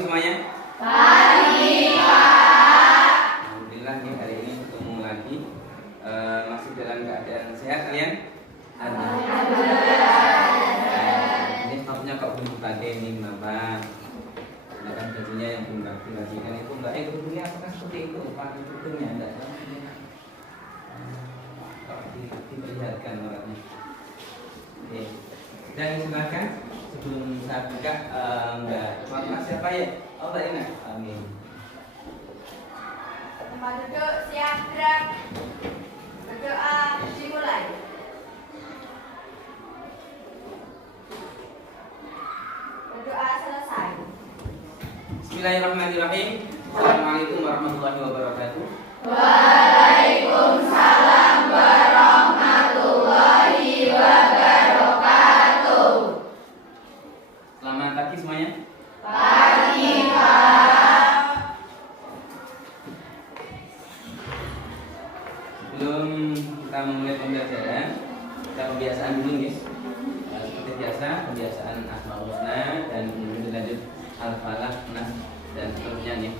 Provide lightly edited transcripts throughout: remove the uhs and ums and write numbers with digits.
pagi semuanya. Pagi, Pak. Alhamdulillah nih hari ini ketemu lagi. Masih dalam keadaan sehat kalian? Ini topnya kok belum pakai ini kenapa? Karena kan bajunya yang belum rapi kan itu enggak kerudungnya apakah seperti itu? Pakai kerudungnya enggak? Kok diperlihatkan orangnya? Oke. Dan silakan sebelum saya buka enggak siapa ya? Oh Mbak Ina. Amin. Tempat duduk siap gerak. Berdoa dimulai. Berdoa selesai. Bismillahirrahmanirrahim. Assalamualaikum warahmatullahi wabarakatuh. Waalaikumsalam warahmatullahi wabarakatuh. Selamat pagi semuanya. Pagi, Pak. Sebelum kita memulai pembelajaran, kita kebiasaan dulu guys. Seperti biasa, kebiasaan Asmaul Husna dan kemudian dilanjut Al-Falah, Nas dan seterusnya nih.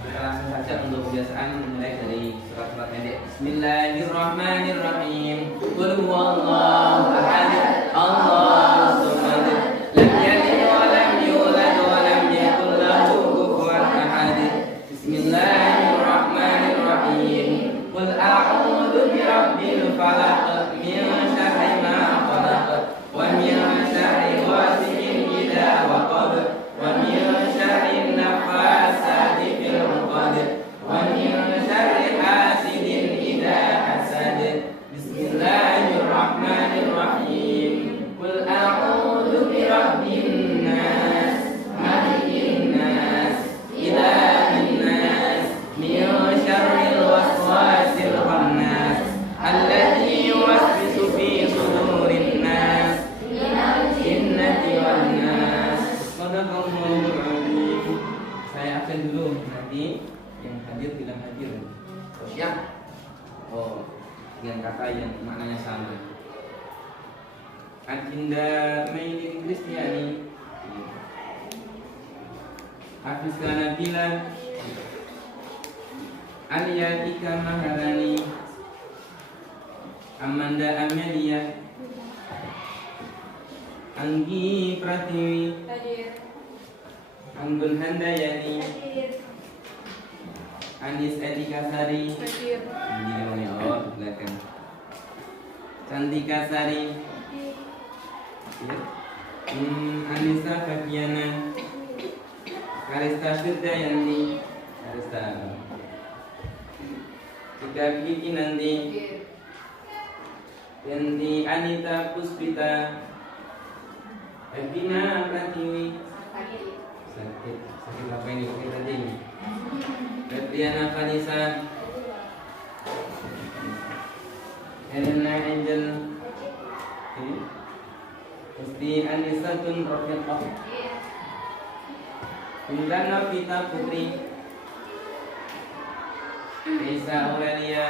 Kita langsung saja untuk kebiasaan mulai dari surat-surat pendek. Bismillahirrahmanirrahim. Qul huwallahu ahad, Allahus samad, lam yalid wa lam yulad wa lam yakul lahu kufuwan ahad. Bismillahirrahmanirrahim. Qul a'udzu birabbil falaq, min syarri ma khalaq, wa min syarri ghasiqin idza waqab, wa min syarri naffasati fil 'uqad, wa min syarri hasidin idza hasad. Bismillahirrahmanirrahim. Qul a'udzu birabbin nas, malikin nas, ilahin nas, min syarril waswasil khannas, alladzi yuwaswisu fi sudurin nas, minal jinnati wan nas. Shadaqallahul azim. Saya absen dulu, nanti yang hadir bilang hadir. Siap? Oh, dengan kata yang maknanya sama. Adinda main Inggris nih. Hafiz Kanabila Aliyatika Maharani Amanda Amelia Anggi Pratiwi Hadir. Anggun Handayani Hadir. Anis Etika Sari Hadir. ini namanya Allah di belakang. Cantika Sari ya. Anissa Fabiana Karista Firdayanti Karista Tika Kiki Nanti Yanti Anita Puspita Evina Pratiwi sakit apa ini pakai tadi ini Febriana Vanessa Elena Angel Gusti Anisatun Rofiqah Indah Novita Putri Risa Aurelia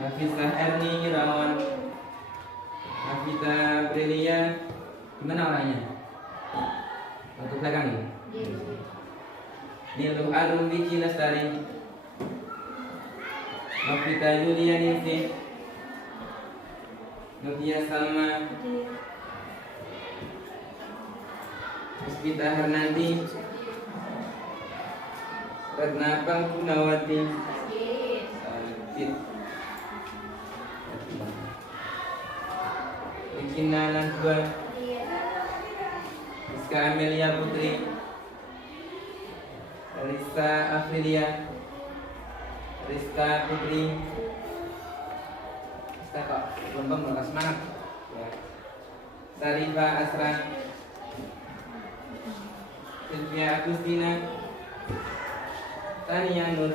Nafisa Erni Irawan Nafita Brilia. Gimana orangnya? Untuk belakang ini Nilu Arum Vici Lestari Nafita Yulia Ningsih Novia Salma Puspita Hernandi Ratna Pangkunawati Sakit Regina Najwa Rizka Amelia Putri Rista Afrilia Rista Putri Rista kok belum lekas semangat ya. Sarifa Asra Sylvia Agustina Tania Nur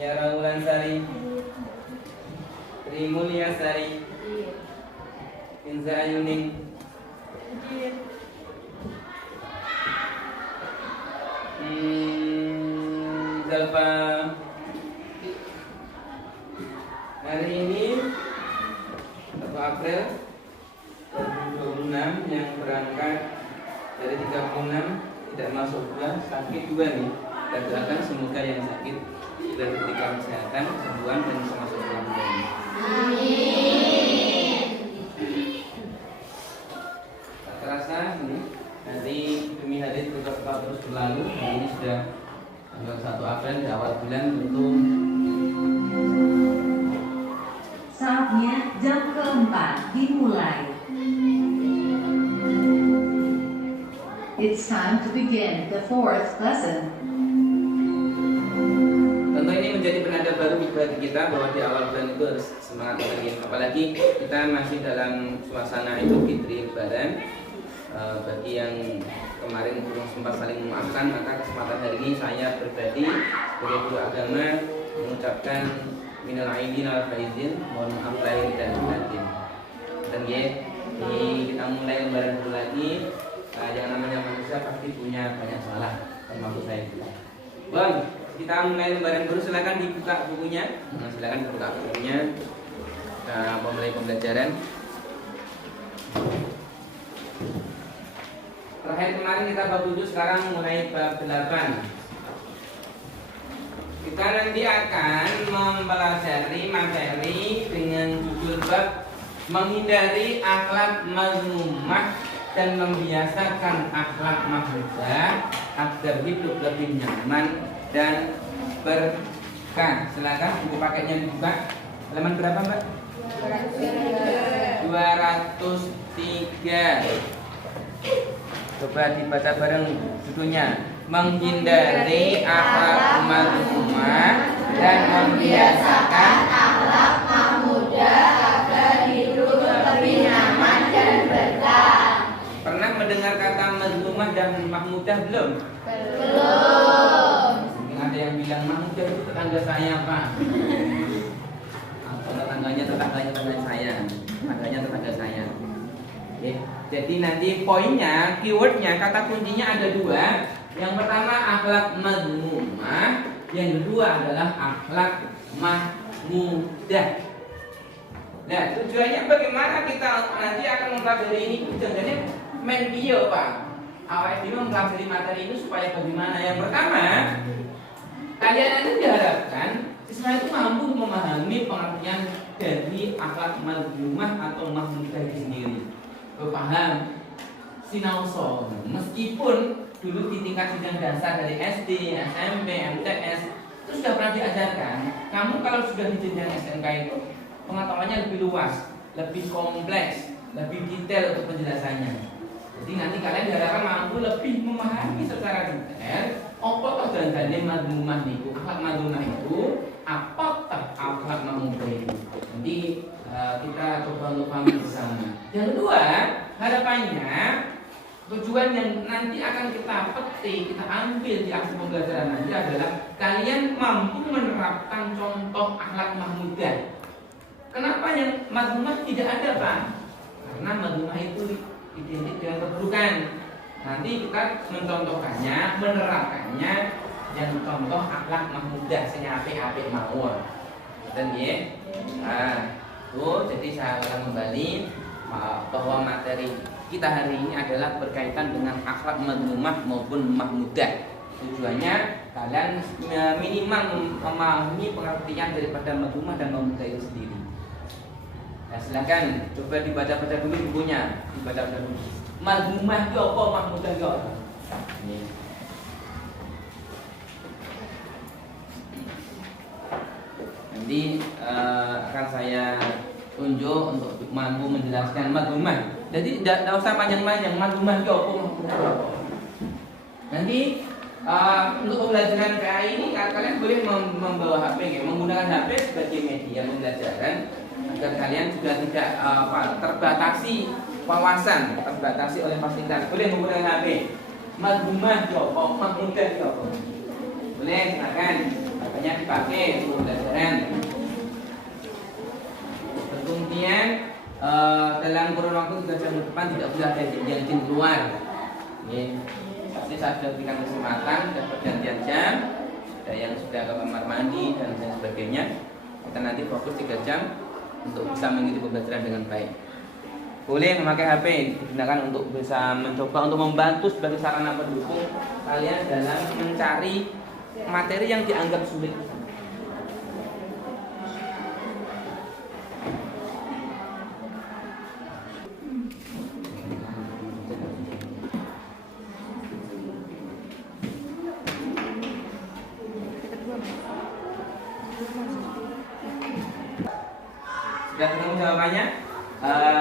Yara Ulansari Tri Mulia Sari Inza Ayuning Zalfa. Hari ini 1 April 2026 yang berangkat dari 36 tidak masuk 2, sakit 2 nih. Kita doakan semoga yang sakit dan diberikan kesehatan, kesembuhan dan bisa masuk dalam bulan ini. Amin. Tak terasa ini hari demi hari terus berlalu. Hari ini sudah tanggal 1 April di awal bulan, tentu Saatnya jam keempat dimulai. It's time to begin the fourth lesson. tentu ini menjadi penanda baru bagi kita bahwa di awal bulan itu harus semangat lagi. Apalagi kita masih dalam suasana Idul Fitri Lebaran. Bagi yang kemarin belum sempat saling memaafkan, maka kesempatan hari ini saya pribadi sebagai guru agama mengucapkan minal aidin wal faizin, mohon maaf lahir dan batin. Dan ya, ini kita mulai lembaran baru lagi. Yang namanya manusia pasti punya banyak salah, termasuk saya juga. Bang, kita mulai lembaran baru, silakan dibuka bukunya. Silakan dibuka bukunya. Kita mulai pembelajaran. Terakhir kemarin kita bab 7, sekarang mulai bab 8. Kita nanti akan mempelajari materi dengan judul bab menghindari akhlak mazmumah dan membiasakan akhlak mahmudah agar hidup lebih nyaman dan berkah. Silakan buku paketnya dibuka. Halaman berapa, Mbak? 203. Coba dibaca bareng judulnya, menghindari akhlak mazmumah dan membiasakan akhlak mahmudah agar hidup lebih nyaman dan berkah. Pernah mendengar kata mazmumah dan mahmudah belum? Belum. Mungkin ada yang bilang mahmudah itu tetangga saya, Pak. Tetangganya saya. Tetangga saya. Oke. Jadi nanti poinnya, keywordnya, kata kuncinya ada 2. Yang pertama akhlak mazmumah, yang kedua adalah akhlak mahmudah. Nah, tujuannya bagaimana kita nanti akan mempelajari ini? Tujuannya main video, Pak. Awal ini mempelajari materi ini supaya bagaimana? Yang pertama, kalian nanti diharapkan siswa itu mampu memahami pengertian dari akhlak mazmumah atau mahmudah itu sendiri. Paham sinauso, meskipun dulu di tingkat jenjang dasar dari SD, SMP, MTS itu sudah pernah diajarkan. Kamu kalau sudah di jenjang SMK itu pengetahuannya lebih luas, lebih kompleks, lebih detail untuk penjelasannya. Jadi nanti kalian diharapkan mampu lebih memahami secara detail apa dan gandeng mazmumah niku, akhlak mazmumah itu, apa akhlak mahmudah itu. Nanti kita coba untuk paham bersama. Yang kedua, harapannya tujuan yang nanti akan kita petik, kita ambil di akhir pembelajaran nanti adalah kalian mampu menerapkan contoh akhlak mahmudah. Kenapa yang mazmumah tidak ada, Pak? Karena mazmumah itu identik dengan keburukan. Nanti kita mencontohkannya, menerapkannya yang contoh akhlak mahmudah, sing apik-apik mawon. Dan ya. Jadi saya ulang kembali bahwa materi kita hari ini adalah berkaitan dengan akhlak mazmumah maupun mahmudah. Tujuannya kalian minimal memahami pengertian daripada mazmumah dan mahmudah itu sendiri. Nah, silakan coba dibaca-baca dulu bukunya, dibaca-baca dulu. Mazmumah itu apa, mahmudah itu apa? Ini. Nanti akan saya tunjuk untuk mampu menjelaskan mazmumah. Jadi tidak usah panjang-panjang, mazmumah itu apa, mahmudah itu apa. Nanti untuk pembelajaran PAI ini kalian boleh membawa HP, menggunakan HP sebagai media pembelajaran agar kalian juga tidak terbatasi wawasan, terbatasi oleh fasilitas. Boleh menggunakan HP. Mazmumah itu apa, mahmudah itu apa. Boleh, silakan. HP-nya dipakai untuk pembelajaran. Kemudian dalam kurun waktu 3 jam ke depan tidak boleh ada jin keluar. Pasti saya sudah berikan kesempatan dan pergantian jam. Ada yang sudah ke kamar mandi dan lain sebagainya. Kita nanti fokus 3 jam untuk bisa mengikuti pembelajaran dengan baik. boleh memakai HP digunakan untuk bisa mencoba untuk membantu sebagai sarana pendukung kalian dalam mencari materi yang dianggap sulit. Sudah ketemu jawabannya?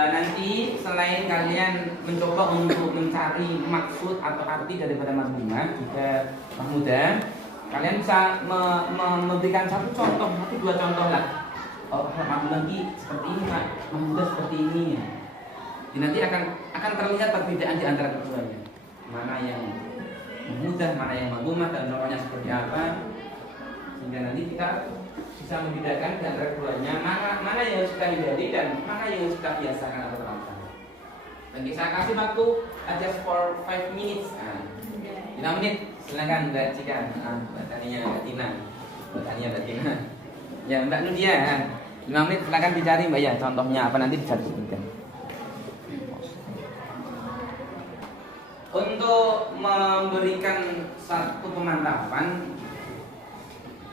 Nanti selain kalian mencoba untuk mencari maksud atau arti daripada mazmumah, jika mudah, kalian bisa memberikan satu contoh, atau dua contoh lah. Oh, mazmumah ini seperti ini, Pak. Mazmumah seperti ini. Jadi nanti akan terlihat perbedaan di antara keduanya. Mana yang mudah, mana yang mazmumah, dan contohnya seperti apa. Sehingga nanti kita bisa membedakan di antara keduanya mana yang harus kita hindari dan mana yang harus kita biasakan atau terapkan. Bagi saya kasih waktu just for 5 minutes. 5 menit, silakan Mbak Cika, Mbak Tania, Mbak Tina, Mbak Tania, Mbak Tina. Ya Mbak Nudia, 5 menit silakan dicari Mbak ya. Contohnya apa nanti bisa disebutkan. Untuk memberikan satu pemantapan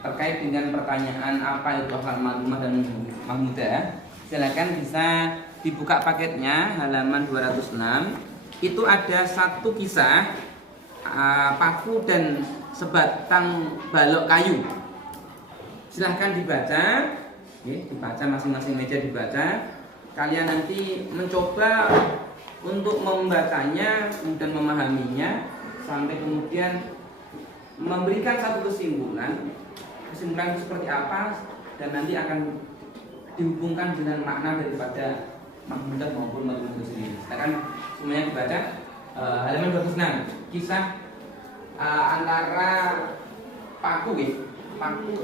terkait dengan pertanyaan apa itu akhlak mazmumah dan mahmudah, silakan bisa dibuka paketnya halaman 206. Itu ada satu kisah paku dan sebatang balok kayu. Silahkan dibaca, dibaca masing-masing meja dibaca. Kalian nanti mencoba untuk membacanya dan memahaminya sampai kemudian memberikan satu kesimpulan seperti apa, dan nanti akan dihubungkan dengan makna daripada mahmudah maupun mazmumah itu sendiri. Silakan semuanya dibaca halaman 206. Kisah antara paku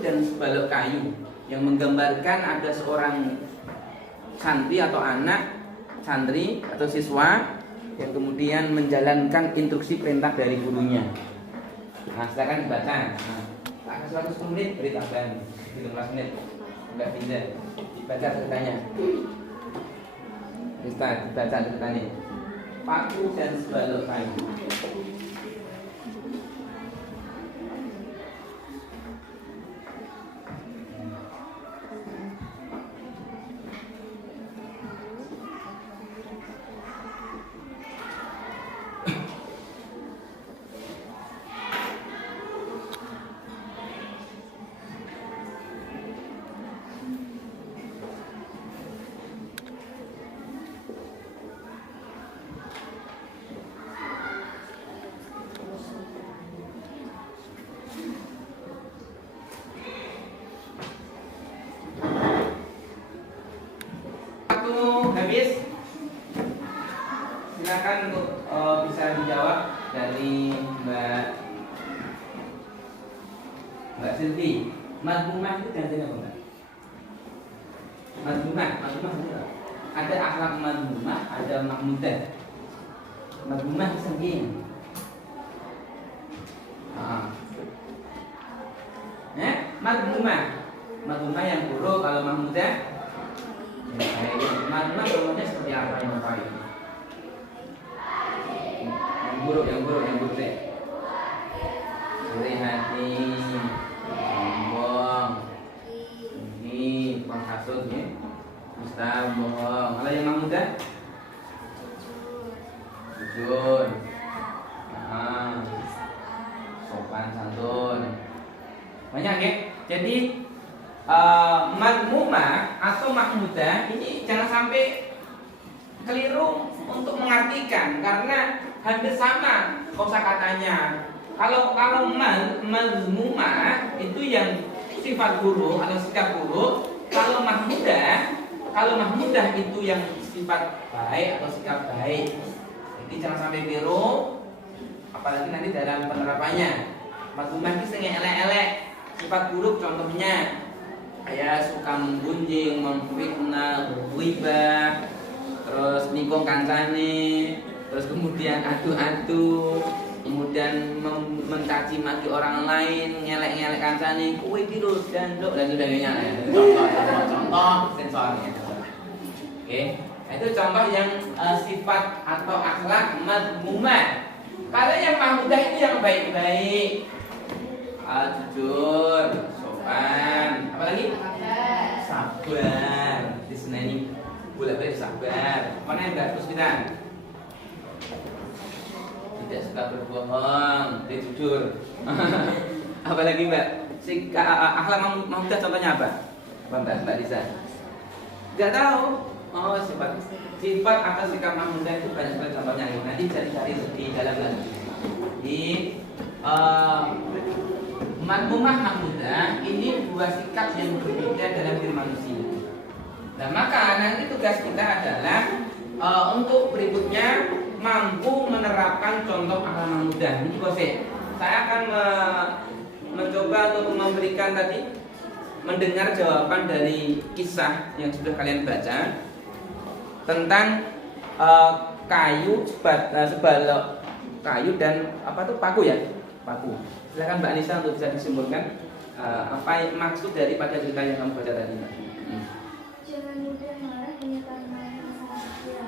dan sebalok kayu yang menggambarkan ada seorang santri atau anak santri atau siswa yang kemudian menjalankan instruksi perintah dari gurunya. Nah, silakan dibaca. Kasih waktu 10 menit, beri tambahan 15 menit. Enggak bisa. Dibaca ceritanya. Dibaca ceritanya. Paku dan sebalok kayu. Habis, silakan untuk bisa dijawab dari Mbak Silvi. Mazmumah itu gantinya apa Mbak? Mazmumah itu apa? Ada akhlak mazmumah, ada mahmudah. Mazmumah itu sendiri. Mazmumah yang buruk, kalau mahmudah mazmumah contohnya seperti apa yang baik? Yang buruk deh. Iri hati, sombong, ini penghasut ya, dusta, bohong. Kalau yang mahmudah, jujur, sopan santun. Banyak ya. Jadi mazmumah atau mahmudah ini jangan sampai keliru untuk mengartikan, karena hampir sama kosakatanya. Kalau mazmumah itu yang sifat buruk atau sikap buruk, kalau mahmudah itu yang sifat baik atau sikap baik. Jadi jangan sampai keliru, apalagi nanti dalam penerapannya. Mazmumah itu sing elek-elek, sifat buruk contohnya kayak suka menggunjing, memfitnah, berghibah, terus nikung kancane, terus kemudian adu-adu, kemudian mencaci maki orang lain, ngelek-ngelek kancane, kowe iki lho danduk dan sebagainya. Contoh sensor ya. Oke. Itu contoh yang sifat atau akhlak madmumah. Kalau yang mahmudah itu yang baik-baik, jujur, sopan, apa lagi? Sabar. Di sini ini boleh sabar. Mana yang bagus kita? Tidak suka berbohong, dia jujur. Apalagi Mbak? Akhlak mahmudah contohnya apa? Apa Mbak Lisa? Gak tahu. Oh, sifat atau sikap mahmudah itu banyak sekali contohnya. Nanti cari-cari di dalam lagi. Di madmumah mahmudah ini dua sikap yang berbeda dalam diri manusia. Nah, maka nanti tugas kita adalah untuk berikutnya mampu menerapkan contoh akhlak mahmudah. Ini Bose. Saya akan mencoba untuk memberikan tadi mendengar jawaban dari kisah yang sudah kalian baca tentang kayu sebalok kayu dan apa tuh paku ya, paku. Silakan Mbak Anissa untuk bisa disimpulkan apa maksud daripada cerita yang kamu baca tadi. Jangan mudah marah hanya karena masalah kecil.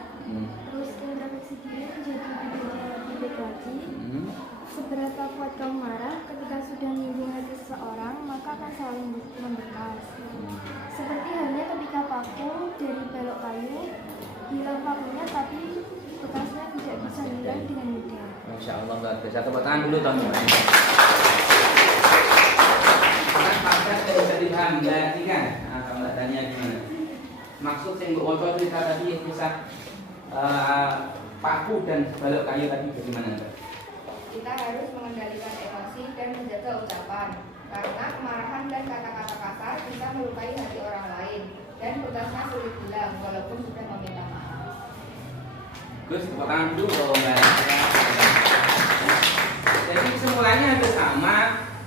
Terus introspeksi diri menjadi lebih baik lagi. Seberapa kuat kamu marah ketika sudah menyinggung hati seseorang, maka akan selalu membekas. Seperti halnya ketika paku dari balok kayu hilang pakunya, tapi bekasnya tidak bisa hilang dengan mudah. Masya Allah, luar biasa. Tepuk tangan dulu teman-teman. Karena tidak bisa dipaham, berarti kan? Nah, kamu tanya gimana? Maksud yang berwocok cerita tadi kisah paku dan balok kayu tadi bagaimana? Kita harus mengendalikan emosi dan menjaga ucapan, karena kemarahan dan kata-kata kasar bisa melukai hati orang lain dan bekasnya sulit hilang walaupun sudah meminta maaf. Gus, tepuk tangan dulu Mbak. Jadi kesimpulannya hampir sama.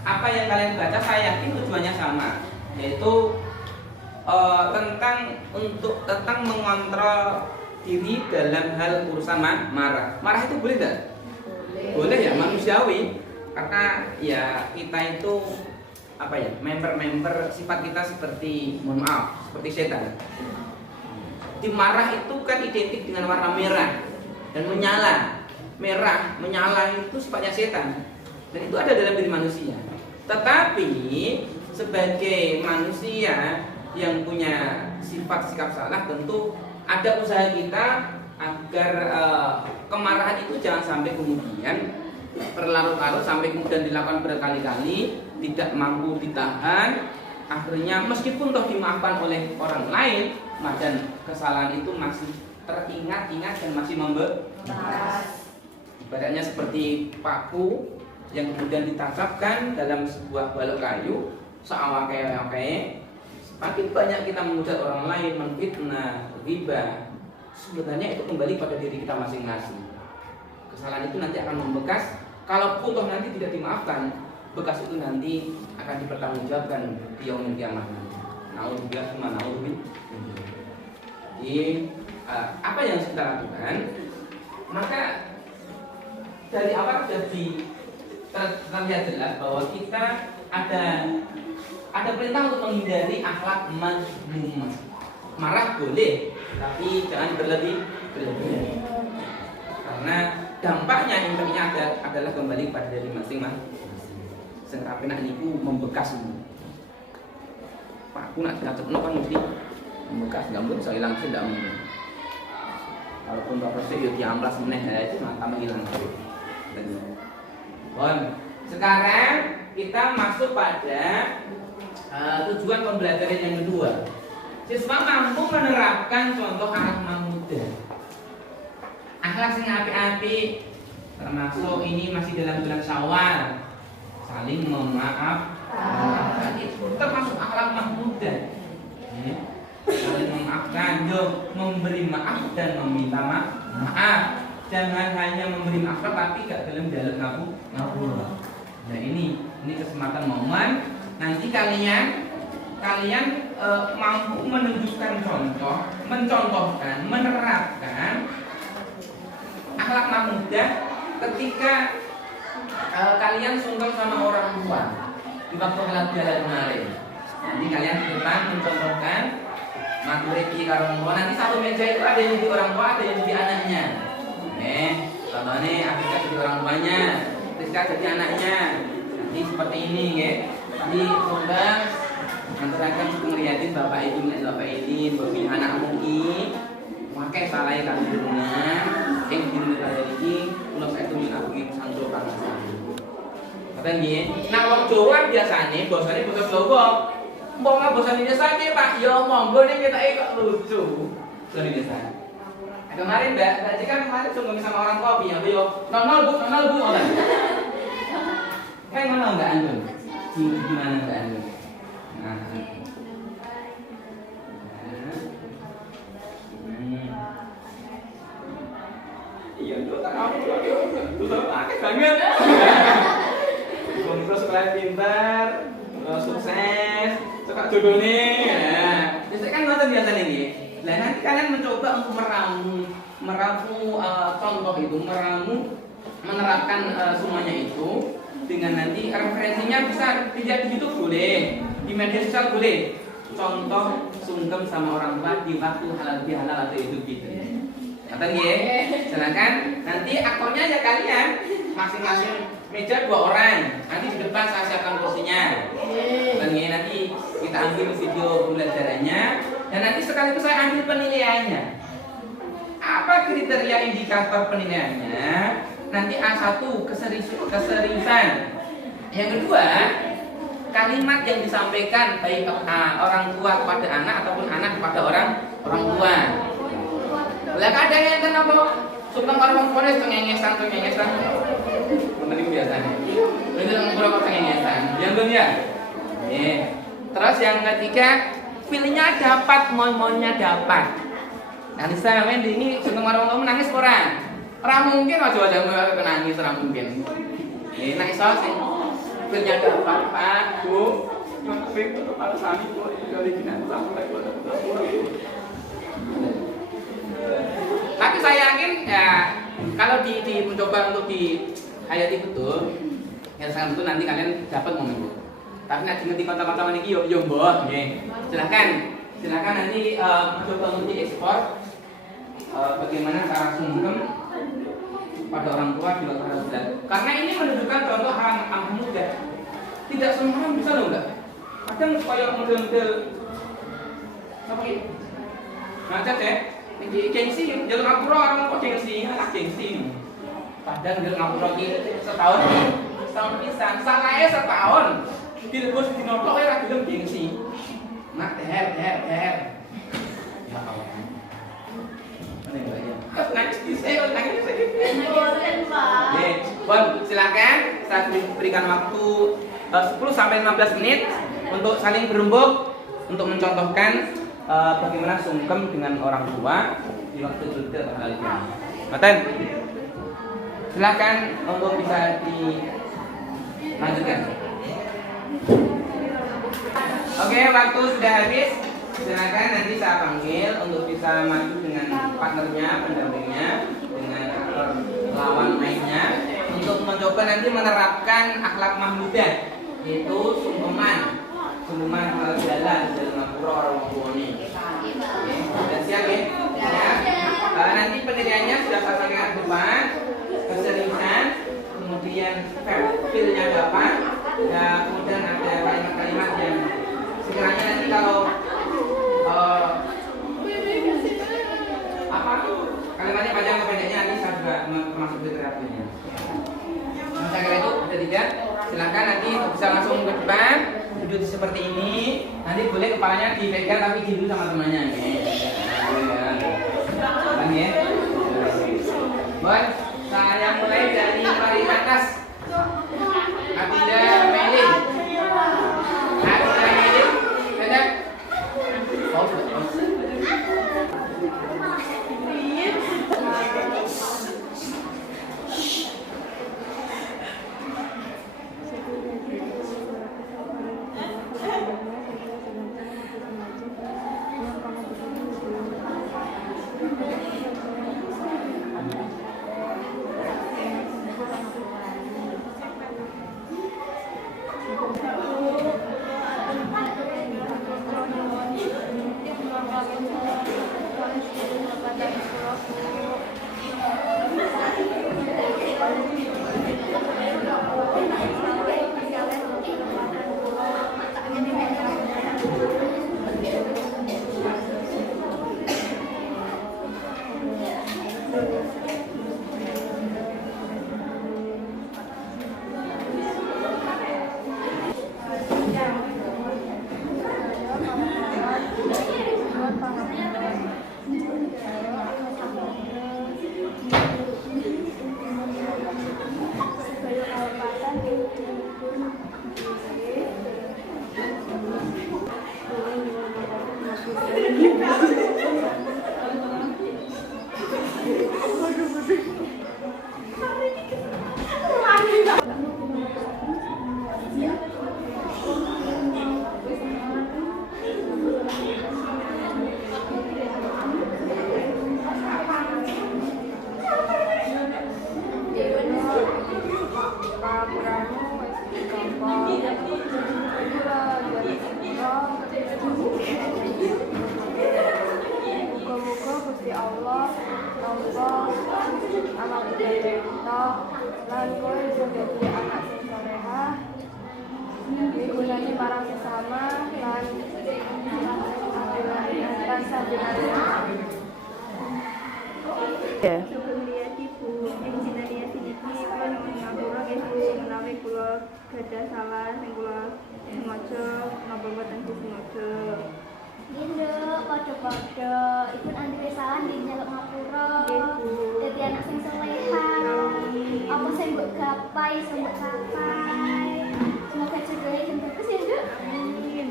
Apa yang kalian baca saya yakin tujuannya sama, yaitu tentang mengontrol diri dalam hal urusan marah. Marah itu boleh tidak? Boleh ya, manusiawi. Karena ya kita itu apa ya, member sifat kita seperti, mohon maaf, seperti setan. Di marah itu kan identik dengan warna merah dan menyala. Merah, menyala itu sifatnya setan. Dan itu ada dalam diri manusia. Tetapi sebagai manusia yang punya sifat sikap salah, tentu ada usaha kita agar kemarahan itu jangan sampai kemudian berlarut-larut, sampai kemudian dilakukan berkali-kali, tidak mampu ditahan, akhirnya meskipun toh dimaafkan oleh orang lain, dan kesalahan itu masih teringat-ingat dan masih membekas. Ibaratnya seperti paku yang kemudian ditancapkan dalam sebuah balok kayu, seawake-awake, semakin banyak kita menghujat orang lain, menfitnah, ghibah, sebenarnya itu kembali pada diri kita masing-masing. Kesalahan itu nanti akan membekas. Kalau toh nanti tidak dimaafkan, bekas itu nanti akan dipertanggungjawabkan di yaumil kiamah. Nauzubillah tsumma nauzubillah. Jadi apa yang harus kita lakukan? Maka dari awal sudah terlihat jelas bahwa kita ada perintah untuk menghindari akhlak mazmumah. Marah boleh, tapi jangan berlebihan. Karena dampaknya intinya adalah kembali pada diri masing-masing. Sengkapenak niku membekas. Pak, aku nak cacetno kan mesti membekas, nggak mungkin bisa hilang tidak mungkin. Kalaupun proses itu diamplas meneh itu tambah hilang. Bon, sekarang kita masuk pada tujuan pembelajaran yang kedua. Siswa mampu menerapkan contoh akhlak mahmudah. Akhlak sing apik-apik, termasuk ini masih dalam bulan Syawal. Saling memaafkan itu termasuk akhlak mahmudah. Saling memaafkan, memberi maaf dan meminta maaf. Jangan hanya memberi maaf tapi gak dalam dialog ngabur. Nah ini kesempatan momen. Nanti kalian mampu menunjukkan contoh, mencontohkan, menerapkan akhlak mahmudah ketika kalian sungkem sama orang tua di waktu halal bihalal kemarin. Jadi kalian di depan mencontohkan ngatur iki karo wong tua. Nanti satu meja itu ada yang jadi orang tua, ada yang jadi anaknya. Contohnya Afrika jadi orang tuanya, Rizka jadi anaknya. Nanti seperti ini, nggih. Jadi Sungkem antarakan ngeliatin bapak ini, bapak anakmu iki, pakai salah yang kali hubungan, yang diri kalian iki, kalau saya tuh aku ingin santro bangsa. Kata nggih. Nah wong Jawa biasanya bosane basa Jawa. Mbok nggak bosan di desa ki Pak, ya monggo ning kita kok lucu. Bosan di desa. Kemarin Mbak Cik kan kemarin sungguh sama orang kopi ya, yo. Nol bu. Kayak mana Mbak Andun? Gimana Mbak Andun? Nah. Iya, itu tak kamu itu pakai banget. Terus sekolah pintar, sukses, suka jodoh nih. Nah, biasanya kan nonton biasa nih. Nah nanti kalian mencoba untuk menerapkan semuanya itu dengan nanti referensinya bisa dilihat di YouTube boleh, di media sosial boleh. Contoh sungkem sama orang tua di waktu halal bihalal atau itu gitu. Kata nggih. Silakan nanti aktornya ya kalian masing-masing meja 2 orang. Nanti di depan saya siapkan kursinya. Kata nggih nanti kita ambil video pembelajarannya dan nanti sekaligus saya ambil penilaiannya. Apa kriteria indikator penilaiannya? Nanti A1 keseriusan. Yang kedua, kalimat yang disampaikan baik orang tua kepada anak ataupun anak kepada orang tua. Lah kadang yang kenapa suka orang Korea cengengesan. Penting biasanya. Itu ngobrol cengengesan. Yang kedua, terus yang ketiga, feelingnya dapat, mon-monnya dapat. Nanti saya main di ini seneng orang menangis orang. Mungkin wajah-wajah nangis mungkin. Nah iso sing feelnya dapat, Pak, Bu. Tapi kalau sami kok dari gini sampai tapi saya yakin ya kalau mencoba untuk dihayati betul, yang sangat betul nanti kalian dapat momen itu. Tapi nanti ngerti kata-kata ini yo mbok, nggih. Silakan nanti mencoba untuk diekspor bagaimana cara sungkem pada orang tua di waktu Ramadan. Karena ini menunjukkan contoh anak muda. Tidak semua orang bisa loh enggak. Kadang supaya model-model apa gitu. Macet ya. Gengsi, jalur ngapura orang kok gengsi. Padahal jalur ngapura setahun pisan. Salahnya setahun. Dilebus dinotok ya gelem gengsi. Nak der. Ya Allah. Nangis bisa. Bon, silakan saya berikan waktu 10 sampai 15 menit untuk saling berembuk untuk mencontohkan bagaimana sungkem dengan orang tua di waktu Idul Adha. Maten. Silakan untuk bisa dilanjutkan. Oke, waktu sudah habis. Silakan nanti saya panggil untuk bisa maju dengan partnernya, pendampingnya, dengan lawan mainnya untuk mencoba nanti menerapkan akhlak mahmudah, yaitu sungkeman halal bihalal dalam ngapura orang tua ini. Sudah siap ya? Nanti penilaiannya sudah saya sampaikan ke depan, keseriusan, kemudian feel-nya dapat, dan kemudian ada kalimat-kalimat yang sekiranya nanti kalau kalimatnya panjang atau pendeknya nanti saya juga masuk di terapinya. Saya kira itu ada 3. Silakan nanti bisa langsung ke depan duduk seperti ini. Nanti boleh kepalanya dipegang tapi dulu sama temannya. Ya. Baik, saya mulai dari paling atas. Abida Meli. Pendek. Muga-muga Gusti Allah nampa amal ibadah kita lan kowe iso dadi anak sing salehah migunani para sesama lan tansah jenengan. Syukuriyati Bu, jenenganiyati iki kula nyuwun ngapura Ibu menawi kula gadah salah sing kula sengaja napa mboten disengaja. Indo, podo-podo, ibu Andri salah di njaluk ngapura. Jadi anak sing solehah. Apa sing mbok gapai, sing mbok capai. Semoga jodohnya sing bagus ya, Nduk. Amin.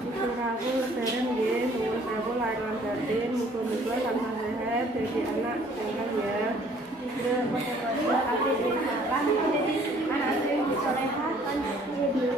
Syukur aku bareng nggih, nuwun sewu lahir lan batin, muga-muga tansah sehat dadi anak sing ya. Indo, podo-podo, ati sing salah dadi anak sing solehah kan jadi.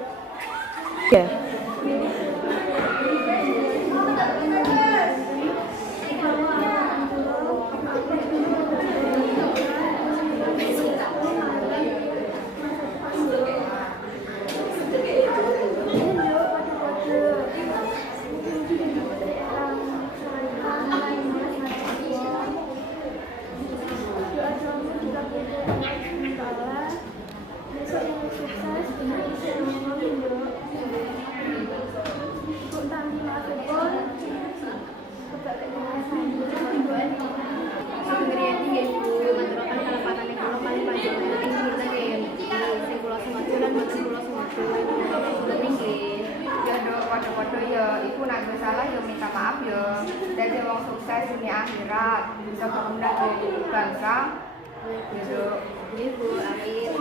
Podo-podo ya, iku nak salah ya minta maaf ya. Dadi wong sukses dunia akhirat, bisa berguna di bangsa. Ya, Ibu, amin.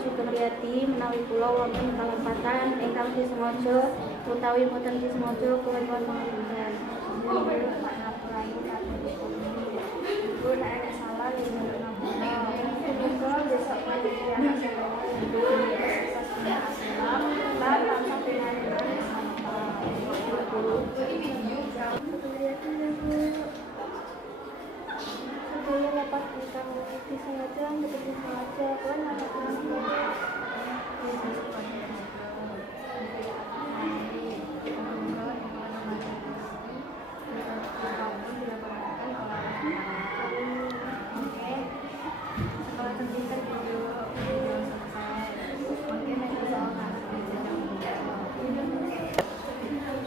Syukuriyati menawi kula wonten kalempatan ingkang disengaja utawi boten disengaja kula nyuwun pangapunten. Ibu nek ana salah ya nyuwun ngapura. Semoga besok panjenengan anak salam lan tansah pinangan Syukuriyati Sebelum lepas kita disengaja, betul disengaja, kan anak-anak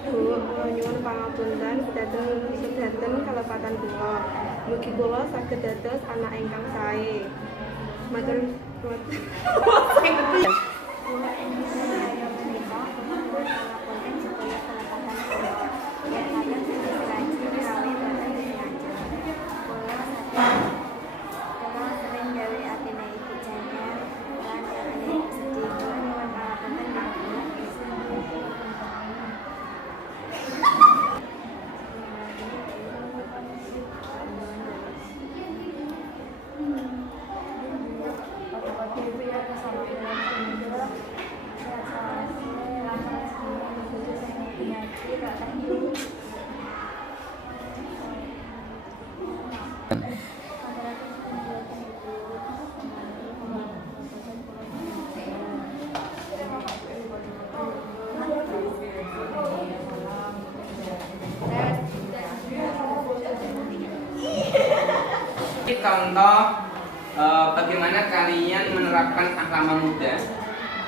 Bu, nyuwun pangapunten sedaten kalepatan kula. Mugi kula saged dados anak ingkang sae. Matur Kula ingkang sedaya menika kemawon ngalakonen supaya keletahan kula. Yen kalian sing kaji rawi boten sengaja. Kula sering gawe atine ibu jajan lan atine ibu sedih. Kula nyuwun pangapunten kagem Ini contoh bagaimana kalian menerapkan akhlak muda.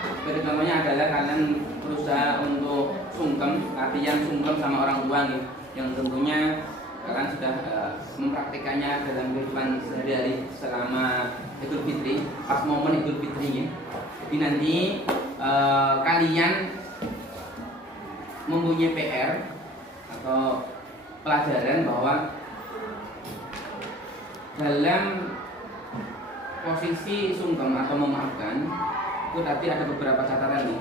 Seperti contohnya adalah kalian berusaha untuk sungkem, artinya sungkem sama orang tua nih, yang tentunya kalian sudah mempraktikannya dalam kehidupan sehari-hari selama Idul Fitri, pas momen Idul Fitrinya. Jadi nanti kalian mempunyai PR atau pelajaran bahwa dalam posisi sungkem atau memaafkan itu tadi ada beberapa catatan nih.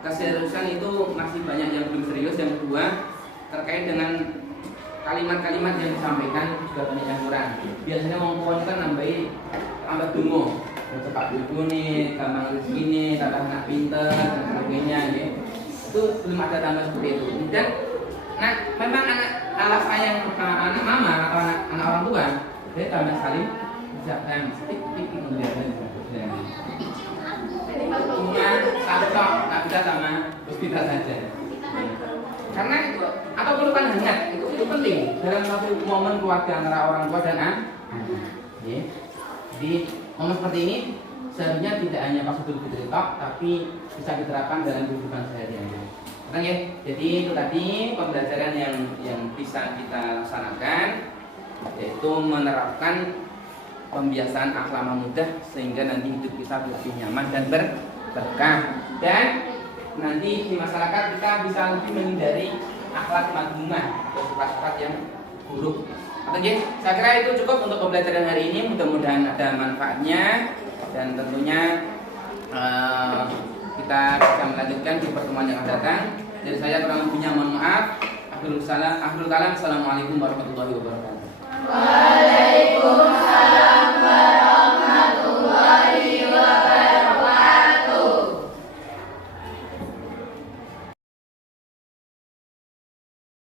Keseriusan itu masih banyak yang belum serius. Yang kedua, terkait dengan kalimat-kalimat yang disampaikan itu juga banyak yang kurang. Biasanya ngomong kan nambahi tambah dungo, cepat dulu nih, gampang rezeki nih, tambah anak pinter dan sebagainya nih. Itu belum ada tambah seperti itu. Kemudian, nah memang anak sayang anak mama atau anak orang tua, dia tambah sekali ucapkan tik kemudian cuma cocok nggak bisa sama hospital saja. Karena itu atau pelukan hangat itu penting dalam satu momen keluarga antara orang tua dan anak. Jadi momen seperti ini seharusnya tidak hanya pas Idul Fitri tok, tapi bisa diterapkan dalam kehidupan sehari-hari. Ya, jadi itu tadi pembelajaran yang bisa kita laksanakan, yaitu menerapkan pembiasaan akhlak mudah sehingga nanti hidup kita lebih nyaman dan berkah, dan nanti di masyarakat kita bisa lebih menghindari akhlak madhumah atau sifat-sifat yang buruk. Oke, saya kira itu cukup untuk pembelajaran hari ini. Mudah-mudahan ada manfaatnya dan tentunya kita bisa melanjutkan di pertemuan yang akan datang. Dari saya kurang lebihnya mohon maaf. Akhirul kalam. Assalamualaikum warahmatullahi wabarakatuh. Waalaikumsalam.